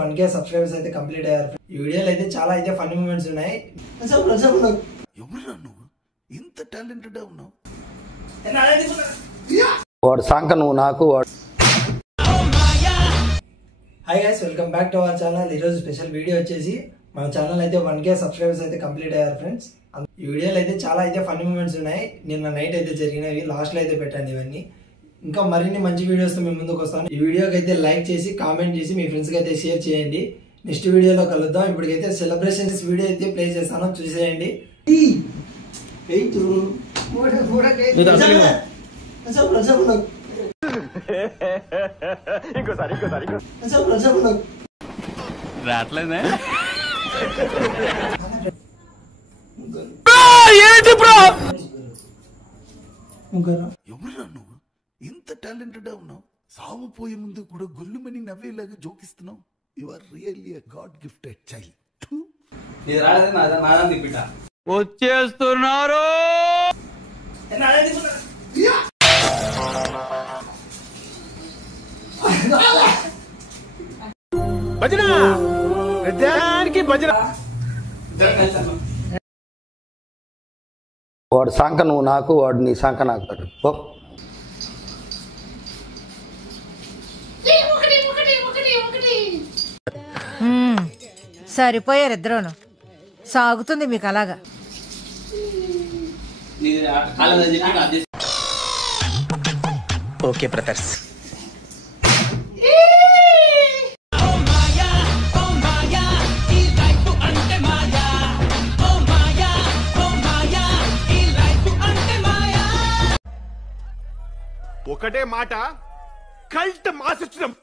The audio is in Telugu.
1K సబ్స్క్రైబర్స్ అయితే కంప్లీట్ అయ్యారు. ఈ వీడియోలో అయితే చాలా అయితే ఫన్నీ మూమెంట్స్ ఉన్నాయి. ఎవరురా నువ్వు ఇంత టాలెంటెడ్ ఉన్నావు? వాడు సాంక నువ్వు నాకు hi guys, welcome back to our channel. ఈరోజు స్పెషల్ వీడియో వచ్చేసి మన ఛానల్ అయితే 1K సబ్స్క్రైబర్స్ అయితే కంప్లీట్ అయ్యారు ఫ్రెండ్స్. ఈ వీడియోలో అయితే చాలా అయితే ఫన్నీ మూమెంట్స్ ఉన్నాయి. నిన్న నైట్ అయితే జరిగినవి, లాస్ట్లో అయితే పెట్టండి ఇవన్నీ. ఇంకా మరిన్ని మంచి వీడియోస్తో మేము ముందుకు వస్తాను. ఈ వీడియోకి అయితే లైక్ చేసి కామెంట్ చేసి మీ ఫ్రెండ్స్కి అయితే షేర్ చేయండి. నెక్స్ట్ వీడియోలో కలుద్దాం. ఇప్పటికైతే సెలబ్రేషన్స్ వీడియో అయితే ప్లే చేస్తాను, చూసేయండి. రాట్లేదే ఎవరురా నువ్వు ఇంత టాలెంటెడ్ ఉన్నావు? సావు పోయే ముందు కూడా గొల్లుమని నవ్వేలాగా జోకిస్తున్నావు. You are really a god gifted child. వచ్చేస్తున్నారు. వాడు సాంక నువ్వు నాకు, వాడు నీ సాంక నాకు. సరిపోయారు ఇద్దరును. సాగుతుంది మీకు అలాగా. Okay brothers. ఒకటే మాట, కల్ట్ మాస్ వచ్చినాం.